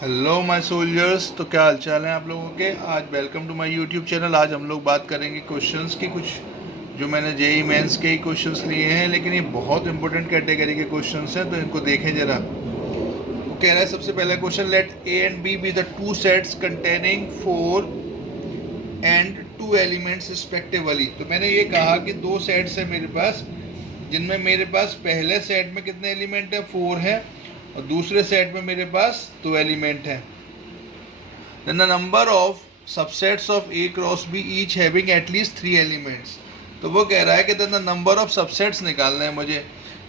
Hello my soldiers. तो क्या हाल चाल है आप लोगों के। आज welcome to my YouTube channel. आज हम लोग बात करेंगे क्वेश्चंस की। कुछ जो मैंने जेई मेंस के ही क्वेश्चंस लिए हैं, लेकिन ये बहुत इंपॉर्टेंट कैटेगरी के क्वेश्चंस हैं, तो इनको देखें जरा। वो कह रहा है सबसे पहला question, let A and B be the two sets containing 4 and 2 elements respectively. तो मैंने ये कहा कि दो सेट्स है मेरे पास, जिनमें मेरे पास पहले सेट में कितने एलिमेंट है, 4 है, और दूसरे सेट में मेरे पास 2 एलिमेंट है। Then the number of subsets of A cross B each having at least 3 elements। तो वो कह रहा है कि then the number of subsets निकालना है मुझे।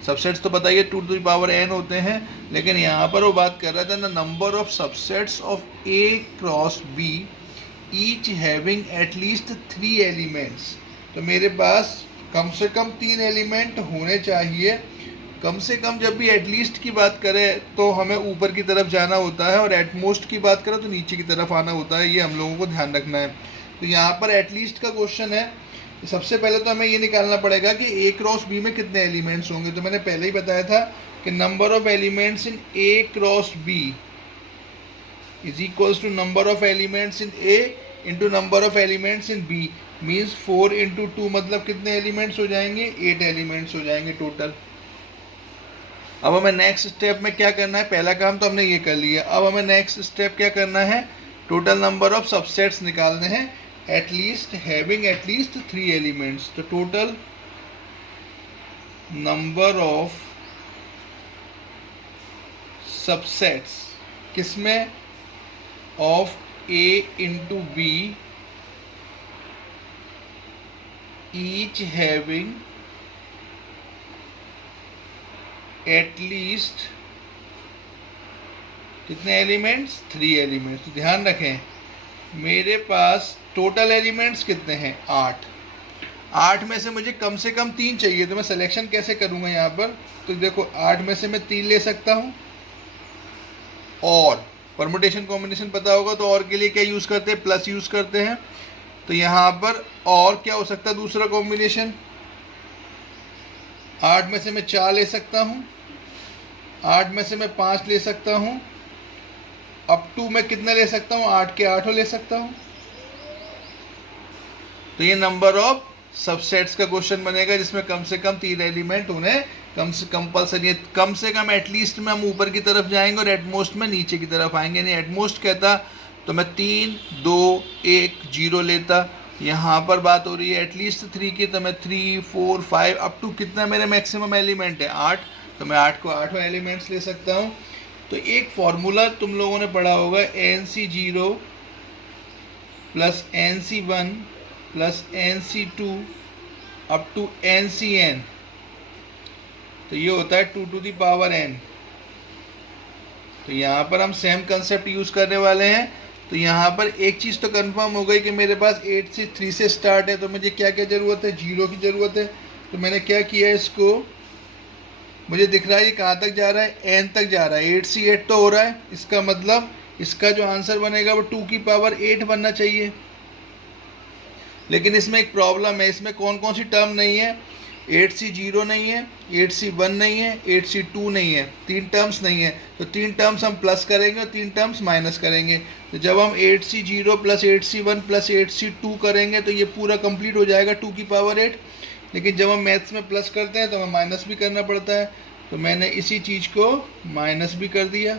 सबसेट्स तो बताइए 2 to the power n होते हैं, लेकिन यहाँ पर वो बात कर रहा है then the number of subsets of A cross B each having at least 3 elements। तो मेरे पास कम से कम 3 एलिमेंट होने चाहिए। कम से कम जब भी एटलीस्ट की बात करें तो हमें ऊपर की तरफ जाना होता है, और एटमोस्ट की बात करें तो नीचे की तरफ आना होता है। ये हम लोगों को ध्यान रखना है। तो यहाँ पर एटलीस्ट का क्वेश्चन है। सबसे पहले तो हमें ये निकालना पड़ेगा कि ए क्रॉस बी में कितने एलिमेंट्स होंगे। तो मैंने पहले ही बताया था कि number of elements in A cross B is equals to number of elements in A into number of elements in B. Means 4 इंटू 2 मतलब कितने एलिमेंट्स हो जाएंगे, 8 एलिमेंट्स हो जाएंगे टोटल। अब हमें नेक्स्ट स्टेप में क्या करना है, पहला काम तो हमने ये कर लिया। अब हमें नेक्स्ट स्टेप क्या करना है, टोटल नंबर ऑफ सबसेट्स निकालने हैं, एटलीस्ट हैविंग एटलीस्ट 3 एलिमेंट्स। तो टोटल नंबर ऑफ सबसेट्स किसमें, of A into B each having at least कितने एलिमेंट्स, 3 एलिमेंट्स। तो ध्यान रखें मेरे पास टोटल एलिमेंट्स कितने हैं, 8। 8 में से मुझे कम से कम 3 चाहिए। तो मैं सिलेक्शन कैसे करूंगा यहाँ पर, तो देखो 8 में से मैं 3 ले सकता हूँ, और परमुटेशन कॉम्बिनेशन पता होगा तो और के लिए क्या यूज़ करते हैं, प्लस यूज़ करते हैं। तो यहाँ पर और क्या हो सकता है दूसरा कॉम्बिनेशन, 8 में से मैं 4 ले सकता हूँ, 8 में से मैं 5 ले सकता हूँ, अप टू मैं कितने ले सकता हूँ, 8 के 8 ले सकता हूँ। तो ये नंबर ऑफ सबसेट्स का क्वेश्चन बनेगा, जिसमें कम से कम 3 एलिमेंट होने कम से कंपल्सरी। कम से कम एटलीस्ट में हम ऊपर की तरफ जाएंगे और एटमोस्ट में नीचे की तरफ आएंगे। नहीं एटमोस्ट कहता तो मैं 3 2 1 0 लेता। यहाँ पर बात हो रही है एटलीस्ट 3 की, तो मैं 3 4 5 अप टू कितना मेरे मैक्सिमम एलिमेंट है, 8। तो मैं 8 को 8 एलिमेंट्स ले सकता हूँ। तो एक फॉर्मूला तुम लोगों ने पढ़ा होगा, NC0 plus NC1 plus NC2 up to NCN। तो ये होता है 2 to the power n। तो यहाँ पर हम सेम कंसेप्ट यूज़ करने वाले हैं। तो यहाँ पर एक चीज़ तो कंफर्म हो गई कि मेरे पास 8 से 3 से स्टार्ट है, तो मुझे क्या क्या ज़रूरत है, 0 की ज़रूरत है। तो मैंने क्या किया, इसको मुझे दिख रहा है ये कहाँ तक जा रहा है, n तक जा रहा है। 8 से 8 तो हो रहा है, इसका मतलब इसका जो आंसर बनेगा वो 2 की पावर 8 बनना चाहिए। लेकिन इसमें एक प्रॉब्लम है, इसमें कौन कौन सी टर्म नहीं है, 8C0 नहीं है, 8C1 नहीं है, 8C2 नहीं है, 3 टर्म्स नहीं है। तो 3 टर्म्स हम प्लस करेंगे और 3 टर्म्स माइनस करेंगे। तो जब हम 8C0 plus 8C1 plus 8C2 करेंगे तो ये पूरा कंप्लीट हो जाएगा 2 की पावर 8। लेकिन जब हम मैथ्स में प्लस करते हैं तो हमें माइनस भी करना पड़ता है। तो मैंने इसी चीज़ को माइनस भी कर दिया।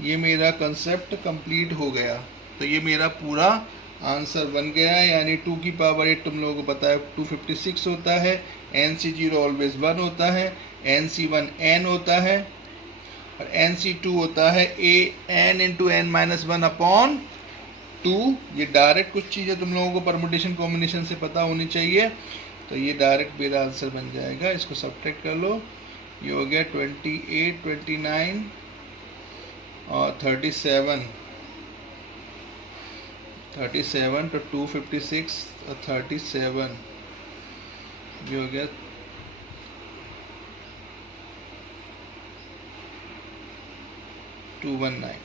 ये मेरा कंसेप्ट कंप्लीट हो गया। तो ये मेरा पूरा आंसर बन गया है, यानी 2 की पावर 8 तुम लोगों को पता है 256 होता है। NC0 ऑलवेज 1 होता है, NC1 n होता है, और NC2 होता है an into n minus 1 upon 2। ये डायरेक्ट कुछ चीज़ें तुम लोगों को परमुटेशन कॉम्बिनेशन से पता होनी चाहिए। तो ये डायरेक्ट मेरा आंसर बन जाएगा। इसको सब्ट्रैक्ट कर लो, ये हो गया 28 29 और 37 तो 256 और 37 ये हो गया 219।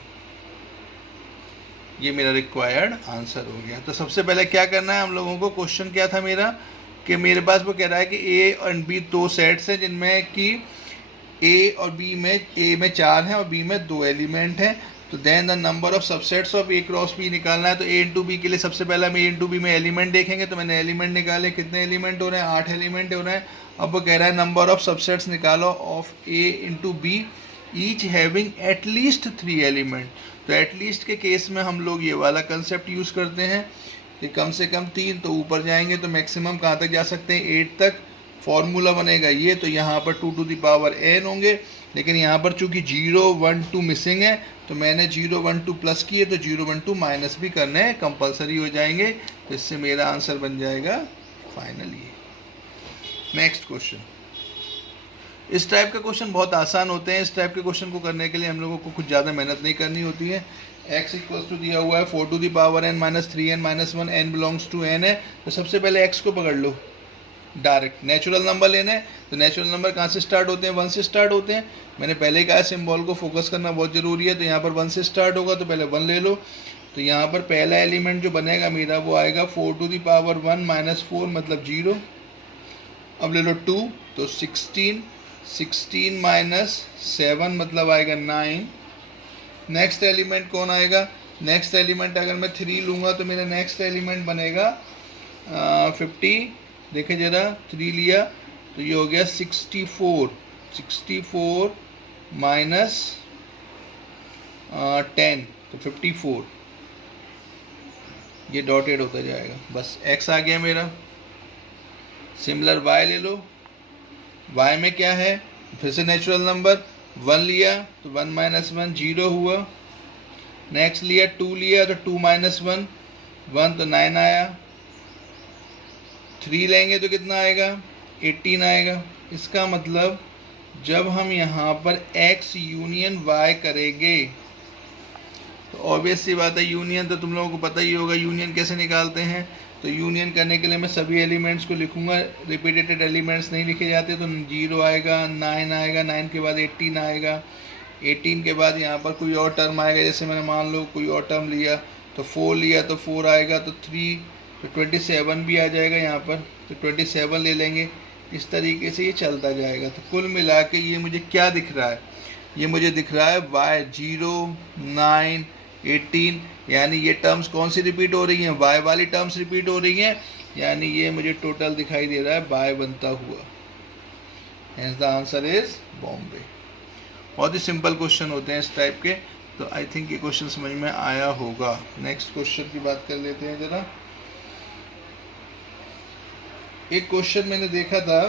ये मेरा रिक्वायर्ड आंसर हो गया। तो सबसे पहले क्या करना है हम लोगों को, क्वेश्चन क्या था मेरा कि मेरे पास वो कह रहा है कि ए एंड बी दो सेट्स हैं जिनमें कि ए और बी में, ए में 4 हैं और बी में 2 एलिमेंट हैं, तो then the number of subsets of A cross B निकालना है। तो ए इंटू बी के लिए सबसे पहले हम ए इंटू बी में एलिमेंट देखेंगे, तो मैंने एलिमेंट निकाले, कितने एलिमेंट हो रहे हैं, 8 एलिमेंट हो रहे हैं। अब वो कह रहा है नंबर ऑफ सबसेट्स निकालो of A into B each having at least 3 element. तो एटलीस्ट के केस में हम लोग ये वाला कंसेप्ट यूज़ करते हैं कि कम से कम 3, तो ऊपर जाएंगे तो मैक्सिमम कहाँ तक जा सकते हैं, 8 तक। फॉर्मूला बनेगा ये, तो यहाँ पर 2 टू द पावर n होंगे, लेकिन यहाँ पर चूंकि 0, 1, 2 मिसिंग है, तो मैंने 0, 1, 2 प्लस किए, तो 0, 1, 2 माइनस भी करने कंपलसरी हो जाएंगे। तो इससे मेरा आंसर बन जाएगा फाइनली। नेक्स्ट क्वेश्चन, इस टाइप का क्वेश्चन बहुत आसान होते हैं। इस टाइप के क्वेश्चन को करने के लिए हम लोगों को कुछ ज़्यादा मेहनत नहीं करनी होती है। x इक्वल्स टू दिया हुआ है 4 to the power n minus 3n minus 1, n belongs to n है, तो सबसे पहले x को पकड़ लो, डायरेक्ट नेचुरल नंबर लेने हैं। तो नेचुरल नंबर कहाँ से स्टार्ट होते हैं, 1 से स्टार्ट होते हैं। मैंने पहले कहा सिंबल को फोकस करना बहुत ज़रूरी है, तो यहाँ पर 1 से स्टार्ट होगा, तो पहले 1 ले लो। तो यहाँ पर पहला एलिमेंट जो बनेगा मेरा वो आएगा 4 टू द पावर 1 माइनस 4 मतलब 0। अब ले लो 2, तो 16, 16 माइनस 7 मतलब आएगा 9। नेक्स्ट एलिमेंट कौन आएगा, नेक्स्ट एलिमेंट अगर मैं 3 लूँगा तो मेरा नेक्स्ट एलिमेंट बनेगा 50। देखें ज़रा, 3 लिया तो ये हो गया 64, 64 माइनस 10 तो 54, ये डॉटेड होता जाएगा। बस x आ गया मेरा। सिमिलर y ले लो, y में क्या है, फिर से नेचुरल नंबर 1 लिया तो 1 माइनस 1 0 हुआ। नेक्स्ट लिया 2 लिया तो 2 माइनस 1 1 तो 9 आया। 3 लेंगे तो कितना आएगा, 18 आएगा। इसका मतलब जब हम यहाँ पर x यूनियन y करेंगे तो ऑब्वियस सी बात है, यूनियन तो तुम लोगों को पता ही होगा यूनियन कैसे निकालते हैं। तो यूनियन करने के लिए मैं सभी एलिमेंट्स को लिखूंगा, रिपीटेड एलिमेंट्स नहीं लिखे जाते। तो 0 आएगा, 9 आएगा, 9 के बाद 18 आएगा, 18 के बाद यहाँ पर कोई और टर्म आएगा। जैसे मैंने मान लो कोई और टर्म लिया तो 4 लिया तो 4 आएगा, तो 3 तो 27 भी आ जाएगा यहाँ पर, तो 27 ले लेंगे। इस तरीके से ये चलता जाएगा। तो कुल मिला के ये मुझे क्या दिख रहा है, ये मुझे दिख रहा है y 0, 9, 18, यानी ये टर्म्स कौन सी रिपीट हो रही हैं, y वाली टर्म्स रिपीट हो रही हैं, यानी ये मुझे टोटल दिखाई दे रहा है y बनता हुआ। Hence the answer is Bombay. बहुत ही सिंपल क्वेश्चन होते हैं इस टाइप के, तो आई थिंक ये क्वेश्चन समझ में आया होगा। नेक्स्ट क्वेश्चन की बात कर लेते हैं जरा। एक क्वेश्चन मैंने देखा था,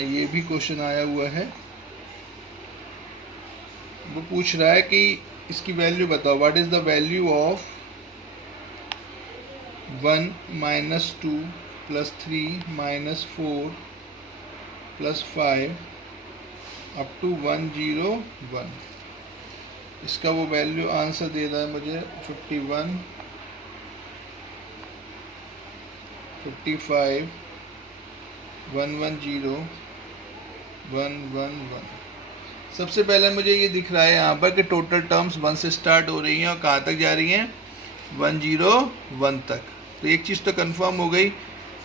ये भी क्वेश्चन आया हुआ है। वो पूछ रहा है कि इसकी वैल्यू बताओ, what is the value of 1 minus 2 plus 3 minus 4 plus 5 up to 101। इसका वो वैल्यू आंसर दे रहा है मुझे 51, 55, 110, 111। सबसे पहले मुझे ये दिख रहा है यहाँ पर कि टोटल टर्म्स 1 से स्टार्ट हो रही हैं और कहाँ तक जा रही हैं, 101 तक। तो एक चीज़ तो कंफर्म हो गई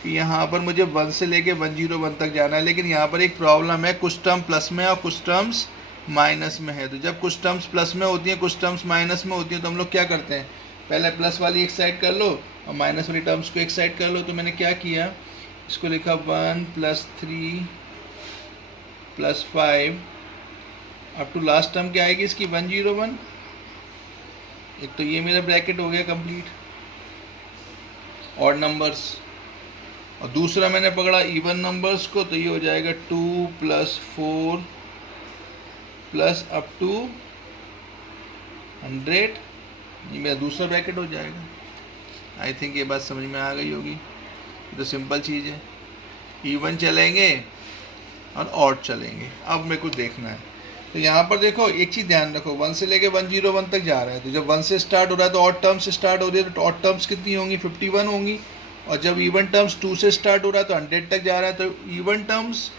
कि यहाँ पर मुझे 1 से लेके 101 तक जाना है। लेकिन यहाँ पर एक प्रॉब्लम है, कुछ टर्म प्लस में और कुछ टर्म्स माइनस में है। तो जब कुछ टर्म्स प्लस में होती हैं, कुछ टर्म्स माइनस में होती हैं, तो हम लोग क्या करते हैं, पहले प्लस वाली एक साइड कर लो और माइनस वाली टर्म्स को एक साइड कर लो। तो मैंने क्या किया, इसको लिखा 1 प्लस 3 प्लस 5 अब टू लास्ट टर्म क्या आएगी इसकी 101। एक तो ये मेरा ब्रैकेट हो गया कंप्लीट, ऑड नंबर्स। और दूसरा मैंने पकड़ा इवन नंबर्स को, तो ये हो जाएगा 2 प्लस 4 प्लस अप टू 100। ये मेरा दूसरा ब्रैकेट हो जाएगा। आई थिंक ये बात समझ में आ गई होगी। ये तो सिंपल चीज़ है, इवन चलेंगे और ऑड चलेंगे। अब मेरे को देखना है, तो यहाँ पर देखो एक चीज़ ध्यान रखो, 1 से लेके 101 तक जा रहा है। तो जब 1 से स्टार्ट हो रहा है तो ऑड टर्म्स से स्टार्ट हो रही है, तो ऑड टर्म्स कितनी होंगी, 51 होंगी। और जब इवन टर्म्स 2 से स्टार्ट हो रहा है तो 100 तक जा रहा है, तो इवन टर्म्स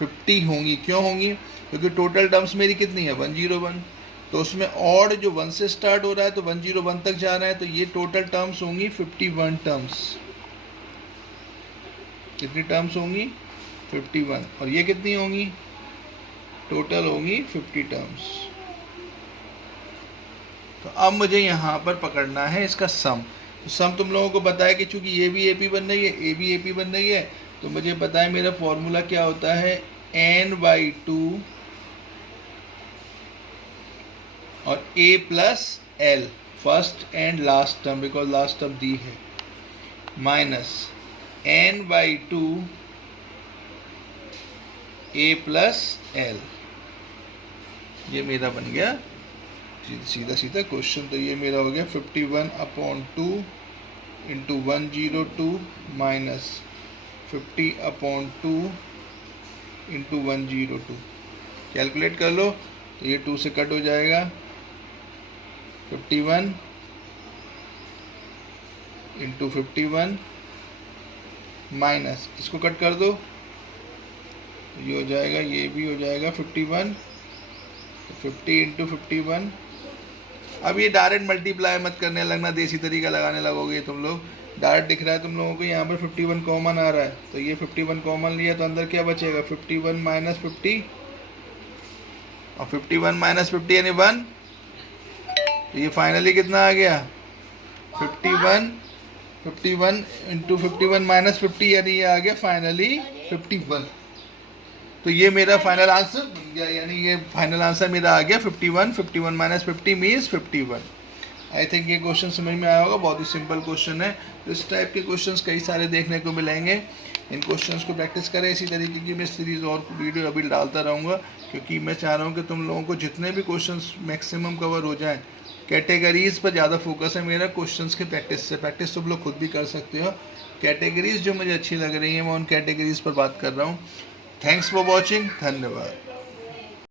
50 होंगी। क्यों होंगी, क्योंकि टोटल टर्म्स मेरी कितनी है 101। तो उसमें ऑड जो 1 से स्टार्ट हो रहा है तो 101 तक जा रहा है, तो ये टोटल टर्म्स होंगी 51 टर्म्स। कितनी टर्म्स होंगी, 51। और ये कितनी होंगी टोटल होगी 50 टर्म्स। तो अब मुझे यहाँ पर पकड़ना है इसका सम। तो सम तुम लोगों को पता है कि चूंकि ये भी AP बन रही है, ए भी AP बन रही है, तो मुझे पता है मेरा फॉर्मूला क्या होता है, n/2 और a plus l, first and last term, because last term दी है, minus n/2 a plus l। ये मेरा बन गया सीधा सीधा क्वेश्चन। तो ये मेरा हो गया 51/2 इंटू 102 माइनस 50/2 इंटू 102। कैलकुलेट कर लो तो ये 2 से कट हो जाएगा, 51 इंटू 51 माइनस इसको कट कर दो तो ये हो जाएगा, ये भी हो जाएगा 51, तो 50 इंटू 51। अब ये डायरेक्ट मल्टीप्लाई मत करने लगना, देसी तरीका लगाने लगोगे तुम लोग। डायरेक्ट दिख रहा है तुम लोगों को, यहाँ पर 51 कॉमन आ रहा है, तो ये 51 कॉमन लिया तो अंदर क्या बचेगा, 51 माइनस 50, और 51 माइनस 50 यानी 1। तो ये फाइनली कितना आ गया, 51 इंटू 51 माइनस 50, यानी ये आ गया फाइनली 51। तो ये मेरा फाइनल आंसर बन गया, यानी ये फाइनल आंसर मेरा आ गया 51 माइनस 50 मीन्स 51। आई थिंक ये क्वेश्चन समझ में आया होगा, बहुत ही सिंपल क्वेश्चन है। तो इस टाइप के क्वेश्चंस कई सारे देखने को मिलेंगे, इन क्वेश्चंस को प्रैक्टिस करें। इसी तरीके की मैं सीरीज़ और वीडियो अभी डालता रहूँगा, क्योंकि मैं चाह रहा हूँ कि तुम लोगों को जितने भी क्वेश्चंस मैक्सिमम कवर हो जाएँ। कैटेगरीज़ पर ज़्यादा फोकस है मेरा क्वेश्चंस के प्रैक्टिस से। प्रैक्टिस तुम लोग खुद भी कर सकते हो। कैटेगरीज़ जो मुझे अच्छी लग रही हैं मैं उन कैटेगरीज़ पर बात कर रहा हूँ। थैंक्स फॉर वॉचिंग, धन्यवाद।